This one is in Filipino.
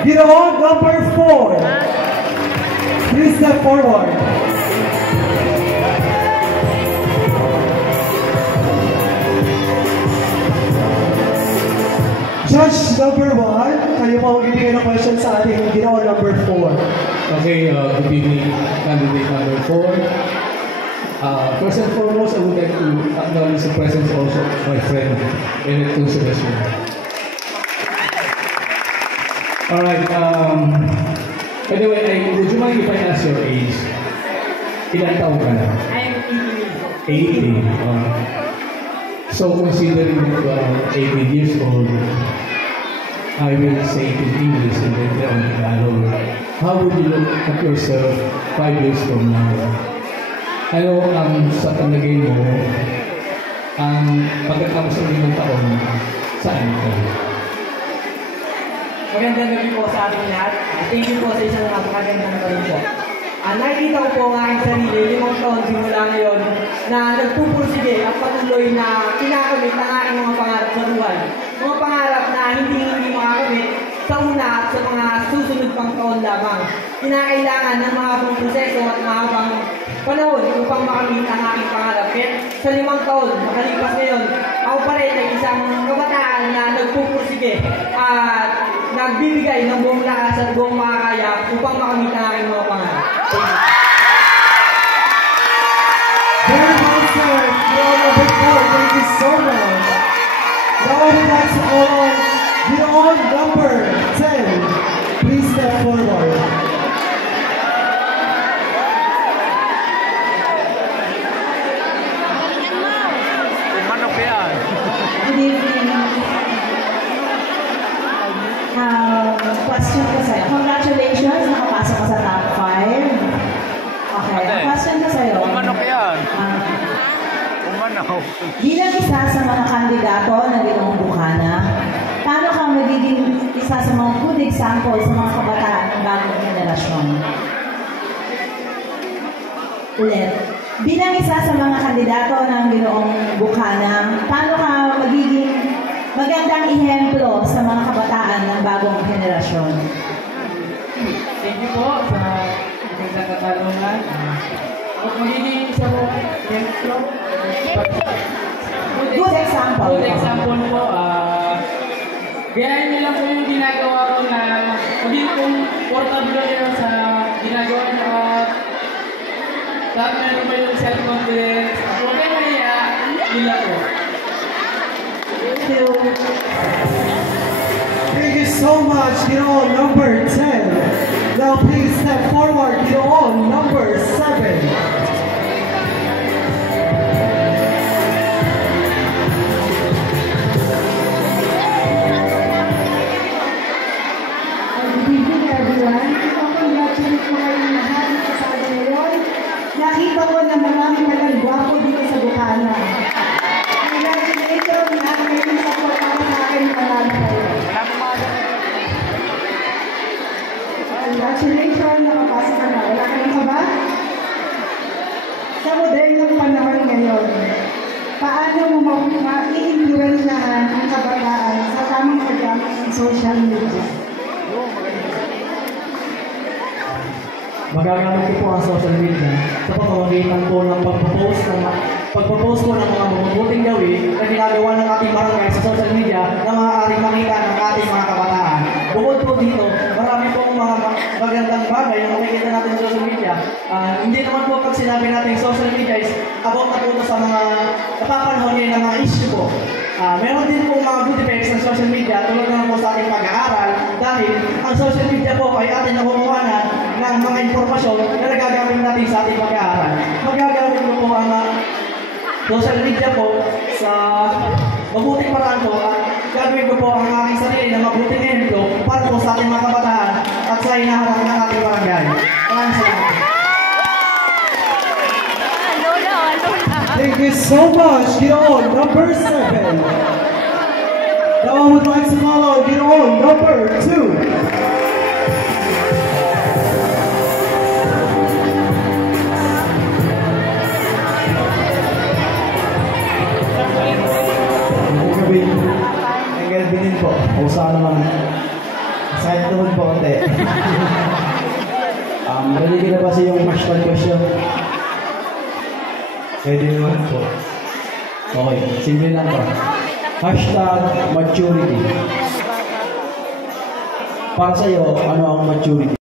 Ginoon number 4. Please step forward. Judge number 1, kayo po magbibigay ng question sa ating Ginoon number 4. Okay, good evening, candidate number 4. First and foremost, I would like to acknowledge the presence also of my friend, Enet Consolation. Alright, anyway, would you mind if I ask your age? Ilan taon ka na? I'm 18. So considering that you are 18 years old, I will say it in English and then on Tagalog. How would you look at yourself 5 years from now? Ano ang sa palagay mo, ang pagkatapos ng 5 taon, saan ka? Magandang gabi po sa ating lahat. Thank you po sa isang napakagandang tanong po. Nakikita ko po ang aking sarili, 5 taon simula ngayon, na nagpupursige at patuloy na kinakamit ang aking mga pangarap sa buhay. Mga pangarap na hindi makakamit sa una at sa mga susunod pang taon lamang. Kinakailangan ng mahabang proseso at mahabang panahon upang makamit ang aking pangarap. Kaya sa 5 taon, makalipas ngayon, ako pa rin ay isang kabataan na nagpupursige at nagbibigay ng buong lakas at buong makakaya upang makamit ang aking mga pangarap. Very well said, Ginoon number 4. Thank you so much. Now that's all. Ginoon number 10. Please step forward. Bilang isa sa mga kandidato ng Ginoong Bukana, paano ka magiging isa sa mga good example sa mga kabataan ng bagong henerasyon? Ulit, bilang isa sa mga kandidato ng Ginoong Bukana, paano ka magiging magandang ihemplo sa mga kabataan ng bagong henerasyon? Thank you po sa magandang katanungan. Ako magiging isa po intro. Good example. Good example po. Gayahin niyo lang po yung ginagawa ko na maging comfortable kayo sa ginagawa niyo at lahat meron pa yung self-confidence. Huwag kayo mahiya, nila po. Thank you. Thank you so much, Ginoong number 10. Now please step forward, Ginoong number 7. Good evening, everyone. Congratulate ko kayong lahat ng kasama ngayon. Nakita ko na marami palang gwapo dito sa Bukana. Congratulations at making support para sa akin marami kayo. Congratulations, nakapasok ka na. Wala kayong kaba? Sa modernong panahon ngayon, paano mo ma-i-influensyahan ang kabataan sa tamang paggamit ng social media? Magagamit ko po ang social media sa pamamagitan po ng pagpo-post po ng mga mabubuting gawin na ginagawa ng ating barangay sa social media na maaaring makita ng ating mga kabataan. Bukod po dito, marami po mga magandang bagay na makikita natin sa social media. Hindi naman po pag sinabi natin social media is about na po sa mga napapanahon ngayon ng mga issue po. Meron din po mga good effects ng social media tulad naman po sa ating pag-aaral dahil ang social media po ay ating nakukuhanan ng mga informasyon na nagagamit natin sa ating pag-aaral. Magagamit ko po ang social media po sa mabuting paraan po at gagawin ko po ang aking sarili na mabuting ehemplo para po sa ating mga kabataan at sa hinaharap ng ating barangay. Maraming salamat. Thank you so much, Ginoong number 7. Now I would like to call on Ginoong number 2. Ang gabi din po. O sana naman. Excited naman po konti. Ready ka na ba sa yung hashtag question? Pwede naman po. Okay, simple lang po. Hashtag maturity. Para sa'yo, ano ang maturity?